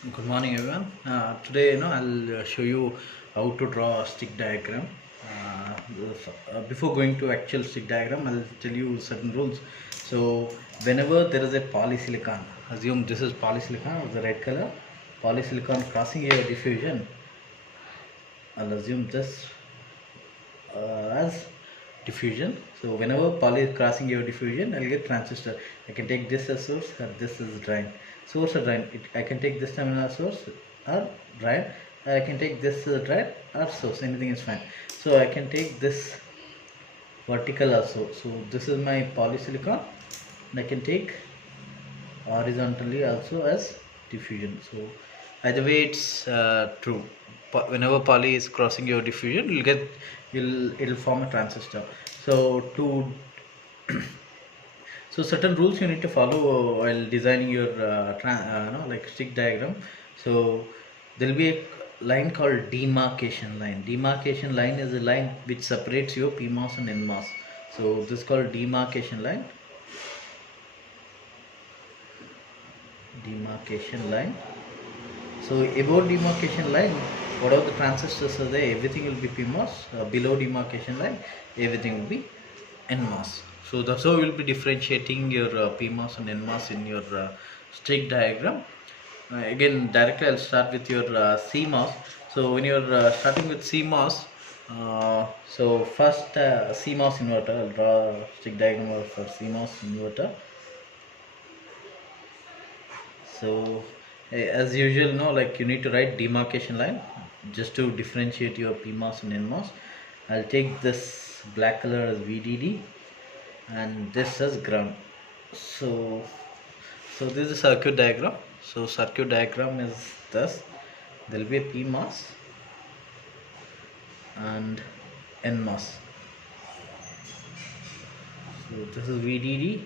Good morning, everyone. Today, I'll show you how to draw a stick diagram. Before going to actual stick diagram, I'll tell you certain rules. So, whenever there is a polysilicon, assume this is polysilicon, the red color, polysilicon crossing a diffusion. I'll assume this as diffusion. So whenever poly is crossing your diffusion, I'll get transistor. I can take this as source or this is drain. Source or drain. I can take this terminal as source or drain. I can take this drain or source. Anything is fine. So I can take this vertical also. So this is my polysilicon. And I can take horizontally also as diffusion. So either way it's true. Whenever poly is crossing your diffusion, it'll form a transistor. So so certain rules you need to follow while designing your like stick diagram. So there will be a line called demarcation line. Demarcation line is a line which separates your PMOS and NMOS. So this is called demarcation line. Demarcation line. So above demarcation line, whatever the transistors are there, everything will be PMOS. Below demarcation line, everything will be NMOS. So that's how we'll be differentiating your PMOS and NMOS in your stick diagram. Again, directly I'll start with your CMOS. So when you're starting with CMOS, so first CMOS inverter, I'll draw a stick diagram for CMOS inverter. So as usual, like you need to write demarcation line just to differentiate your PMOS and NMOS. I'll take this black color as VDD and this as ground. So this is a circuit diagram. So circuit diagram is this. There will be a PMOS and NMOS. So this is VDD,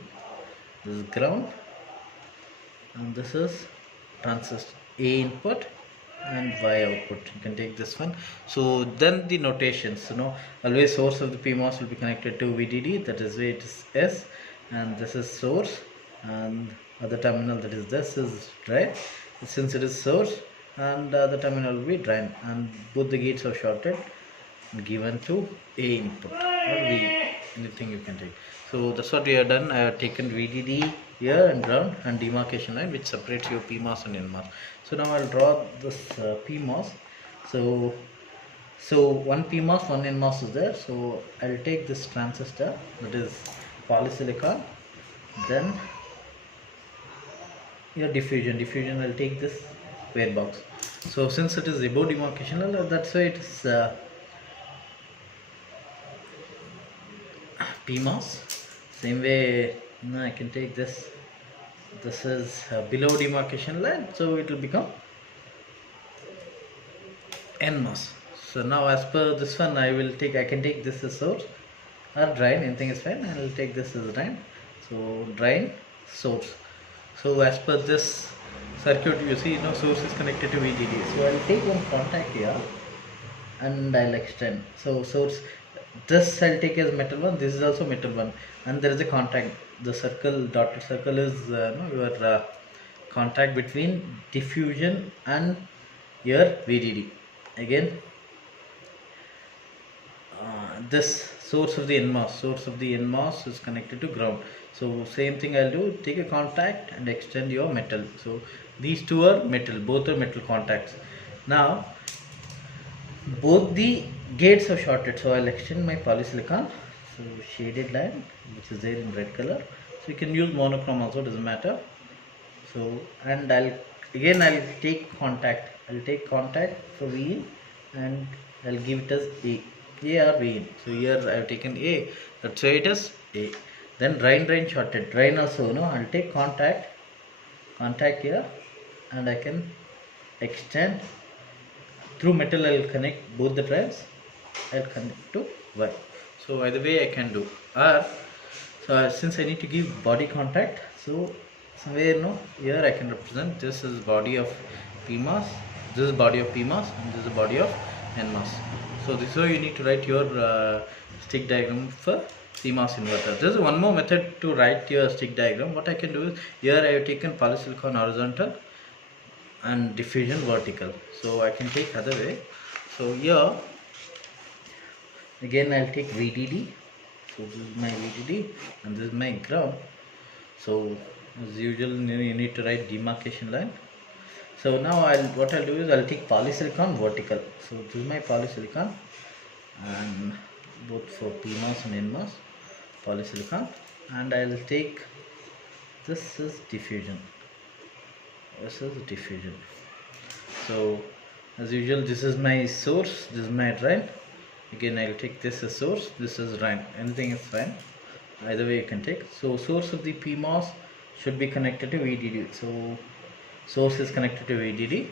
this is ground, and this is transistor A input and Y output. You can take this one. So then the notations, always source of the PMOS will be connected to VDD, that is why it is S, and this is source, and other terminal, that is this is drain, since it is source, and the other terminal will be drain, and both the gates are shorted given to A input or V, anything you can take. So that's what we have done. I have taken VDD here and ground and demarcation line which separates your PMOS and NMOS. So now I'll draw this PMOS. So one PMOS, one NMOS is there. So I'll take this transistor, that is polysilicon, then your diffusion. I'll take this wire box. So since it is above demarcation line, that's why it is PMOS. Same way, I can take this. This is below demarcation line, so it will become NMOS. So now, as per this one, I can take this as source or drain. Anything is fine. I will take this as drain. So drain, source. So as per this circuit, you see, source is connected to VDD. So I'll take one contact here and I'll extend. So source. This I'll take as metal 1, this is also metal 1, and there is a contact. The circle, dotted circle is your contact between diffusion and your VDD. Again, this source of the NMOS is connected to ground. So same thing I'll do, take a contact and extend your metal. So these two are metal, both are metal contacts. Now both the gates are shorted, so I'll extend my polysilicon. So shaded line which is there in red color. So you can use monochrome also, doesn't matter. So and I'll take contact. I'll take contact for V in and I'll give it as A or V in. So here I have taken A, that's why it is A. Then drain shorted. Drain also, I'll take contact here and I can extend. Through metal I will connect both the drains. I will connect to Y. So either way I can do. Or so since I need to give body contact, so somewhere here I can represent this is body of PMOS, this is body of PMOS, and this is body of NMOS. So this is how you need to write your stick diagram for CMOS inverter. There is one more method to write your stick diagram. What I can do is, here I have taken polysilicon horizontal and diffusion vertical. So I can take other way. So here again I'll take VDD. So this is my VDD and this is my ground. So as usual you need to write demarcation line. So now what I'll do is I'll take polysilicon vertical. So this is my polysilicon, and both for PMOS and NMOS polysilicon, and I'll take, this is diffusion, so as usual this is my source, this is my drain. Again I'll take this as source, this is drain, anything is fine, either way you can take. So source of the PMOS should be connected to VDD, so source is connected to VDD.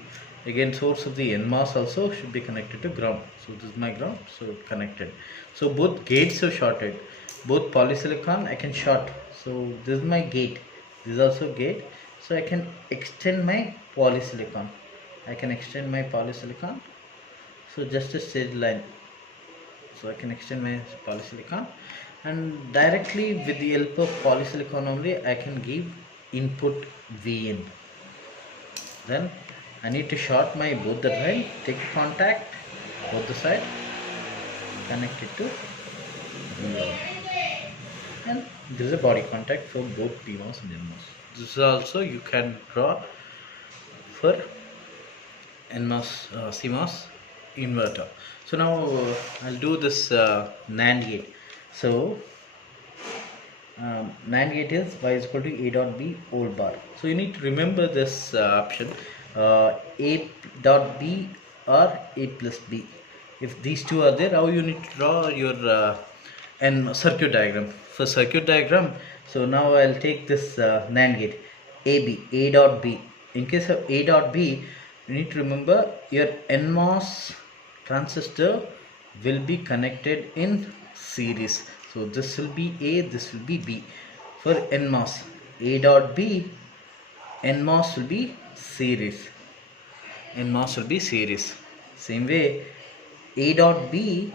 Again source of the NMOS also should be connected to ground, so this is my ground, so connected. So both gates are shorted, both polysilicon I can short. So this is my gate, this is also gate, so I can extend my polysilicon, so just a straight line, so I can extend my polysilicon, and directly with the help of polysilicon only I can give input V in. Then I need to short my both the drain, take a contact both the side, connect it to V, and this is a body contact for both PMOS and NMOS. This is also you can draw for NMOS, CMOS inverter. So now I'll do this NAND gate. So NAND gate is y is equal to a dot b whole bar. So you need to remember this option, a dot b or a plus b. If these two are there, how you need to draw your circuit diagram. For circuit diagram, so now I'll take this NAND gate a dot b. In case of a dot b, you need to remember your NMOS transistor will be connected in series. So this will be A, this will be B. For NMOS, A dot B, NMOS will be series. Same way, A dot B,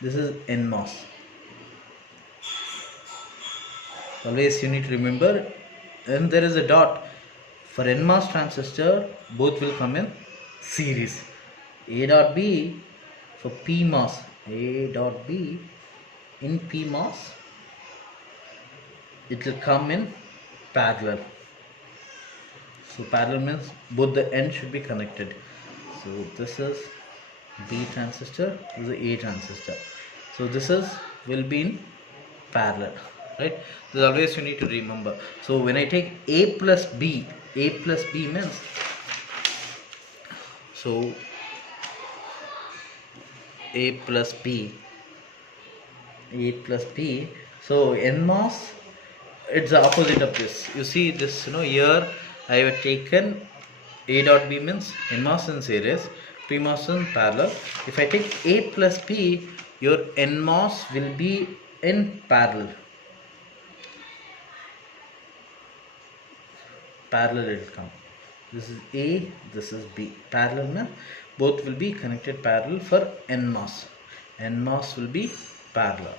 this is NMOS. Always you need to remember, and there is a dot. For NMOS transistor, both will come in series. A dot B for PMOS, A dot B in PMOS, it will come in parallel. So parallel means both the ends should be connected. So this is B transistor, this is A transistor. So this will be in parallel, right? This always you need to remember. So when I take A plus B means, so A plus B, so NMOS, it's the opposite of this. You see this, here I have taken A dot B means NMOS in series, PMOS in parallel. If I take A plus B, your NMOS will be in parallel. Parallel it will come. This is A, this is B. Parallel means both will be connected parallel for NMOS. NMOS will be parallel.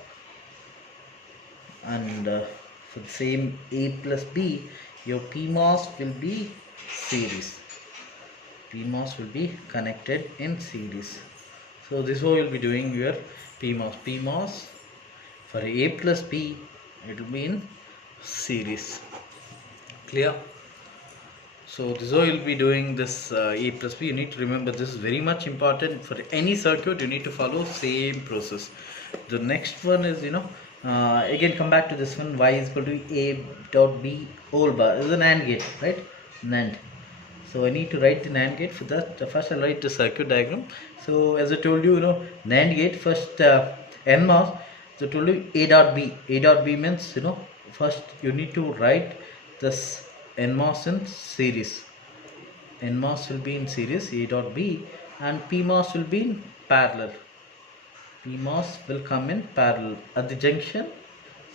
And for the same A plus B, your PMOS will be series. PMOS will be connected in series. So this is how you will be doing your PMOS. PMOS for A plus B, it will be in series. Clear? So this is how you will be doing this A plus B. You need to remember this is very much important for any circuit. You need to follow same process. The next one is, again come back to this one, y is equal to a dot b whole bar. This is an AND gate, right? NAND. So I need to write the NAND gate. For that, first I'll write the circuit diagram. So as I told you, NAND gate, first NMOS, so I told you a dot b. A dot b means, first you need to write this NMOS in series. NMOS will be in series, A dot B, and PMOS will be in parallel. PMOS will come in parallel at the junction.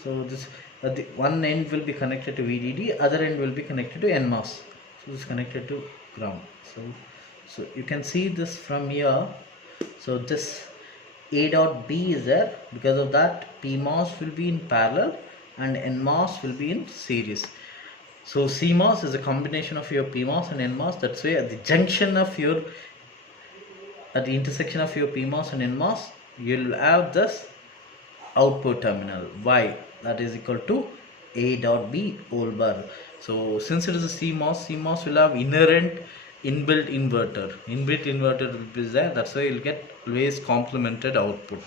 So this at the one end will be connected to VDD, other end will be connected to NMOS. So this is connected to ground. So you can see this from here. So this A dot B is there. Because of that, PMOS will be in parallel and NMOS will be in series. So CMOS is a combination of your PMOS and NMOS. That's why at the junction of your, at the intersection of your PMOS and NMOS, you'll have this output terminal Y, that is equal to A dot B whole bar. So since it is a CMOS will have inherent inbuilt inverter. Inbuilt inverter will be there. That's why you'll get always complemented output.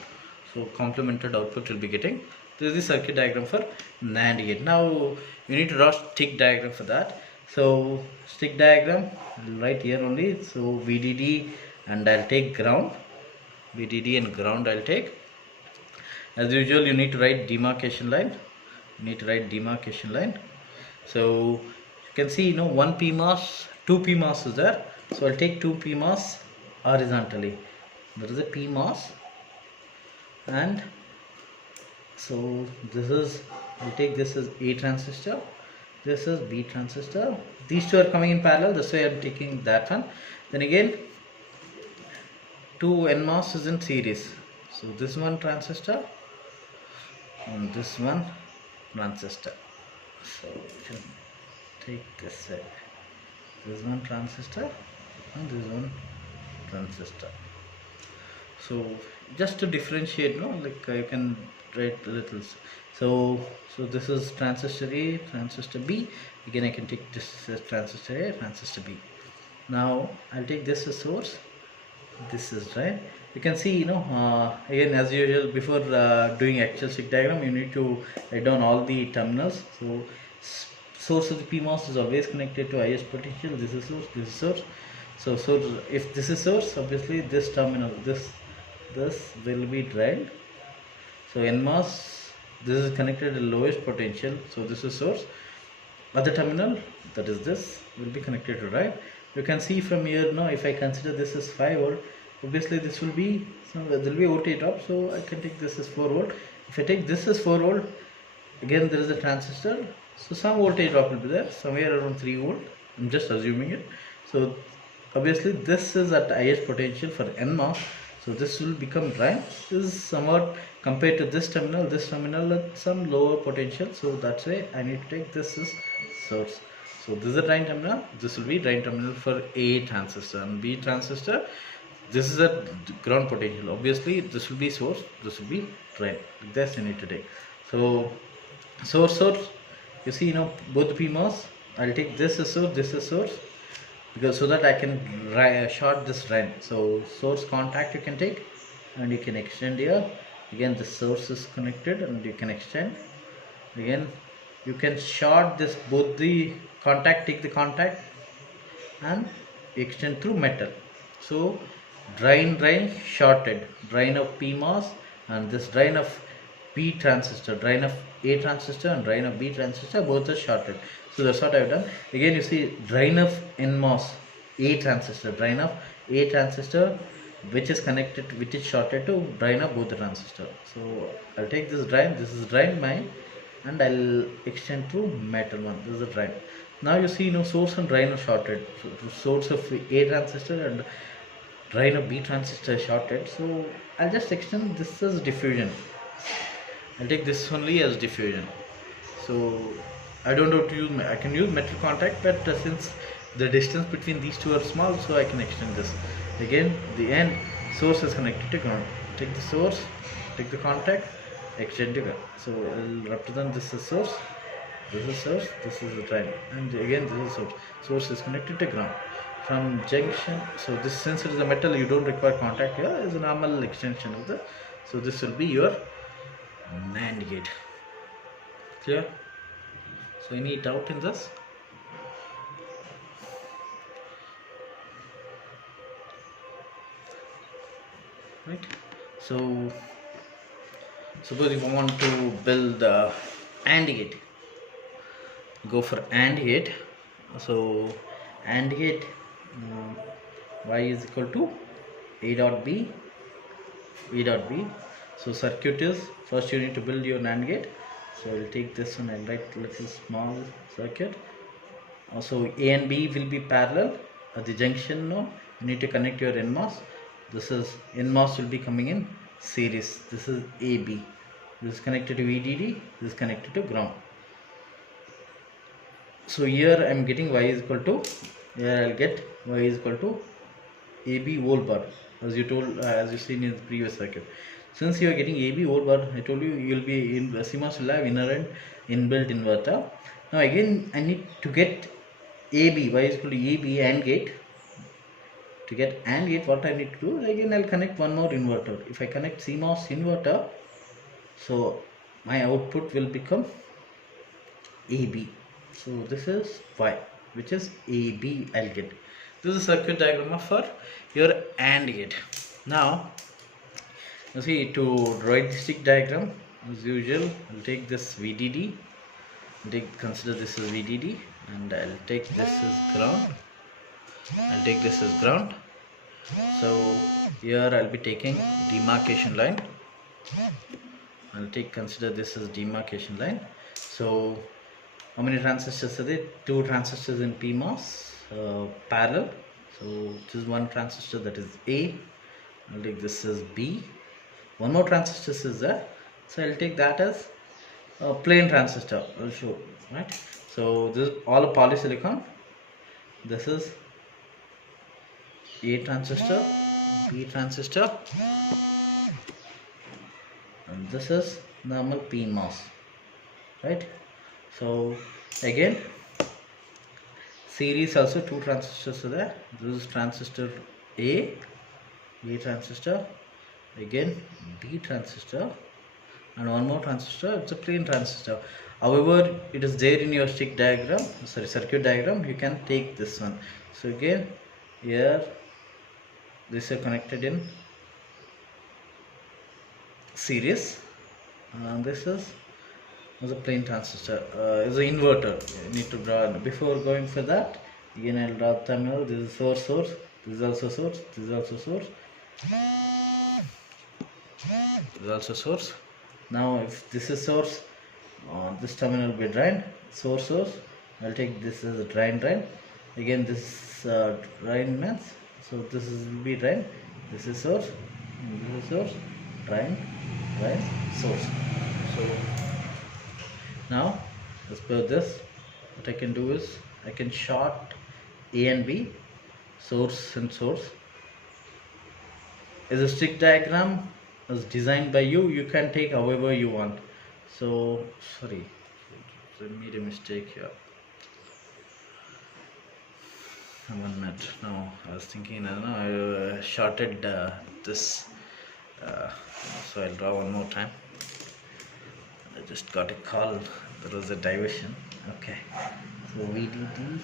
So complemented output will be getting. This is the circuit diagram for NAND gate. Now you need to draw stick diagram for that. So stick diagram right here only. So VDD and I'll take ground. VDD and ground I'll take. As usual, you need to write demarcation line. So you can see, one PMOS, two PMOS is there. So I'll take two PMOS horizontally. There is a PMOS, and so I'll take this as A transistor, this is B transistor. These two are coming in parallel. That's why I'm taking that one. Then again, two NMOS is in series. So this one transistor and this one transistor. So you can take this side. This one transistor and this one transistor. So just to differentiate, you can write little. So this is transistor A, transistor B. Again, I can take this as transistor A, transistor B. Now I'll take this as source. This is right. You can see, again as usual, before doing actual stick diagram, you need to write down all the terminals. So source of the PMOS is always connected to highest potential. This is source, this is source. So if this is source, obviously this terminal, this will be drained. So NMOS, this is connected to lowest potential. So this is source. Other terminal, that is this, will be connected to right. You can see from here now, if I consider this as 5 volt, obviously this will be, there will be voltage drop. So I can take this as 4 volt. If I take this as 4 volt, again there is a transistor. So some voltage drop will be there, somewhere around 3 volt. I'm just assuming it. So obviously this is at highest potential for NMOS. So this will become drain. This is somewhat compared to this terminal at some lower potential. So that's why I need to take this as source. So this is a drain terminal. This will be drain terminal for A transistor, and B transistor, this is a ground potential. Obviously this will be source, this will be drain. This you need to take. So source, you see, both the PMOS, I'll take this as source, this as source, because so that I can short this drain. So source contact you can take and you can extend here. Again the source is connected and you can extend. Again you can short this, both the contact, take the contact and extend through metal. So drain shorted, drain of PMOS, and this drain of B transistor, drain of A transistor and drain of B transistor, both are shorted. So that's what I've done. Again you see drain of NMOS, A transistor, drain of A transistor, which is connected, which is shorted to drain of both the transistor. So I'll take this is drain mine, and I'll extend through metal one. This is the drain. Now you see, source and drain are shorted. So source of A transistor and drain of B transistor is shorted. So I'll just extend this as diffusion. I'll take this only as diffusion. So I don't know to use, I can use metal contact, but since the distance between these two are small, so I can extend this. Again, the end source is connected to ground. Take the source, take the contact, extend to ground. So I'll represent this as source, this is source, this is the drain, and again this is source. Source is connected to ground. From junction, so this, since it is a metal, you don't require contact here, is a normal extension of the. So this will be your NAND gate. Clear? So any doubt in this? Right. So suppose if I want to build a AND gate, go for AND gate. So AND gate, Y is equal to A dot B, E dot B. So circuit is, first you need to build your NAND gate. So I'll take this one and write little small circuit. Also A and B will be parallel at the junction. No, you need to connect your NMOS. This is NMOS will be coming in series. This is AB. This is connected to VDD. This is connected to ground. So here I am getting y is equal to, here I'll get y is equal to AB whole bar, as you told, as you seen in the previous circuit. Since you are getting AB whole bar, I told you you will be in CMOS will have inherent inbuilt inverter. Now again I need to get AB, y is equal to AB AND gate. To get AND gate, what I need to do, again I'll connect one more inverter. If I connect CMOS inverter, so my output will become AB. So this is Y, which is AB I'll get. This is a circuit diagram for your AND gate. Now you see, to write the stick diagram, as usual, I'll take this VDD, consider this as VDD, and I'll take this as ground. I'll take this as ground. So here I'll be taking demarcation line. I'll consider this as demarcation line. So how many transistors are there? 2 transistors in PMOS parallel. So this is one transistor, that is A. I'll take this as B. One more transistor is there, so I'll take that as a plain transistor. I'll show, right? So this is all a polysilicon. This is A transistor, B transistor, and this is normal PMOS, right? So again, series also 2 transistors are there. This is transistor A, B transistor, again B transistor, and one more transistor. It's a plain transistor. However, it is there in your stick diagram, sorry, circuit diagram. You can take this one. So again, here this is connected in series, and this is a plain transistor, is an inverter. You need to draw. Before going for that, again I'll draw the terminal. This is source, this is also source, this is also source, this is also source. Now if this is source, this terminal will be drain, source. I'll take this as a drain. Again this drain means, so this will be drain, this is source, this is source, drain, source. So now as per this, what I can do is I can short A and B, source and source. As a stick diagram is designed by you, you can take however you want. So sorry, I made a mistake here. 1 minute. Now I was thinking, I don't know, I shorted this, so I'll draw one more time. I just got a call, there was a diversion. Okay, so VDD,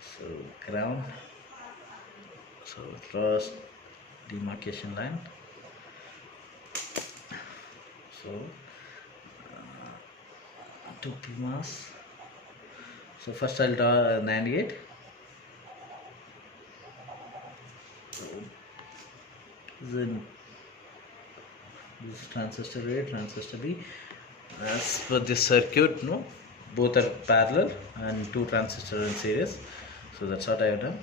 so ground, so first demarcation line. So 2 PMOS. So first I'll draw an AND gate. So then this transistor A, transistor B. As per this circuit, no, both are parallel and 2 transistors in series. So that's what I have done.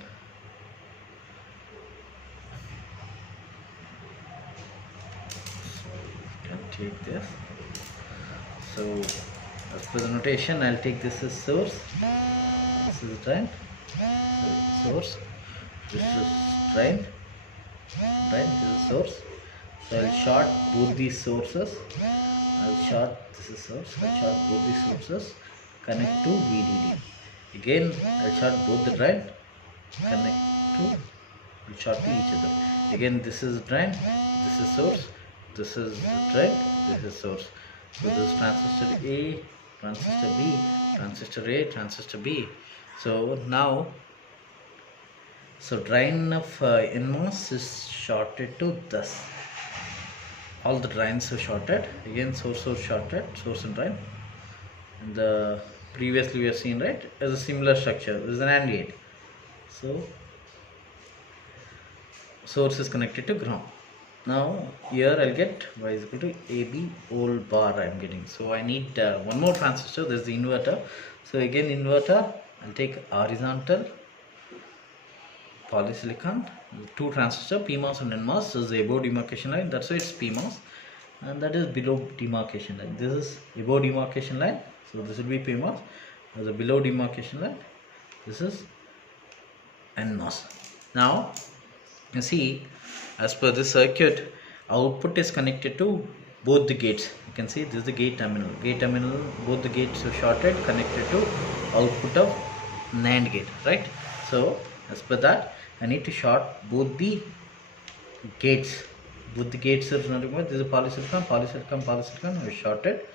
So you can take this. So as per the notation, I'll take this as source. This is drain. Source. This is drain. This is source. So I'll short both these sources. This is source. I'll short both these sources. Connect to VDD. Again, I'll short both the drain. Connect to. I'll short to each other. Again, this is drain. This is source. This is drain. This is source. So this is transistor A, transistor B, transistor A, transistor B. So now, so drain of NMOS is shorted to this. All the drains are shorted. Again, source shorted, source and drain. And previously we have seen, right, as a similar structure. This is an AND gate. So source is connected to ground. Now here I'll get y is equal to AB whole bar I am getting. So I need one more transistor. This is the inverter. So again inverter, I'll take horizontal polysilicon, 2 transistor, PMOS and NMOS. This is the above demarcation line, that's why it's PMOS, and that is below demarcation line. This is above demarcation line, so this will be PMOS, as a below demarcation line. This is NMOS. Now you see, as per this circuit, output is connected to both the gates. You can see this is the gate terminal. Gate terminal, both the gates are shorted, connected to output of NAND gate, right? So as per that, I need to short both the gates. Both the gates are not required. This is polysilicon, polysilicon, polysilicon. I shorted,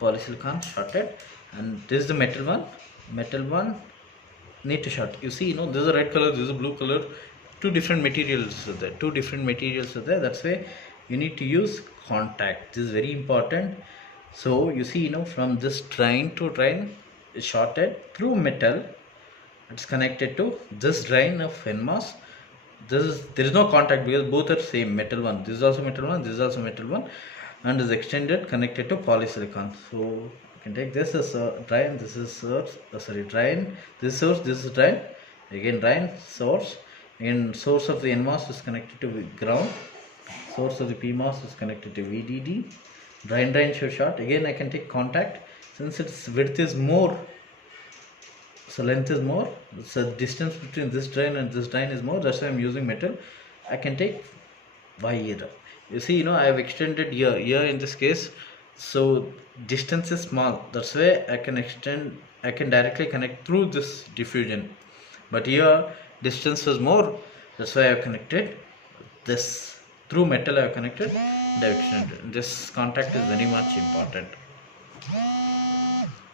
polysilicon shorted, and this is the metal one. Metal one need to short. You see, this is a red color, this is a blue color. Two different materials are there. Two different materials are there. That's why you need to use contact. This is very important. So you see, from this drain to drain is shorted through metal. It's connected to this drain of NMOS. There is no contact because both are same metal one. This is also metal one. This is also metal one, and is extended connected to polysilicon. So you can take this as a drain. This is source. Drain. This is source. This is drain. Again drain, source. Again source of the NMOS is connected to ground. Source of the PMOS is connected to VDD. Drain should short. Again I can take contact since its width is more. So length is more, so distance between this drain and this drain is more. That's why I'm using metal. I can take Y here. You see, I have extended here in this case, so distance is small. That's why I can directly connect through this diffusion. But here distance was more. That's why I have connected this through metal. I have connected and I have extended. This contact is very much important.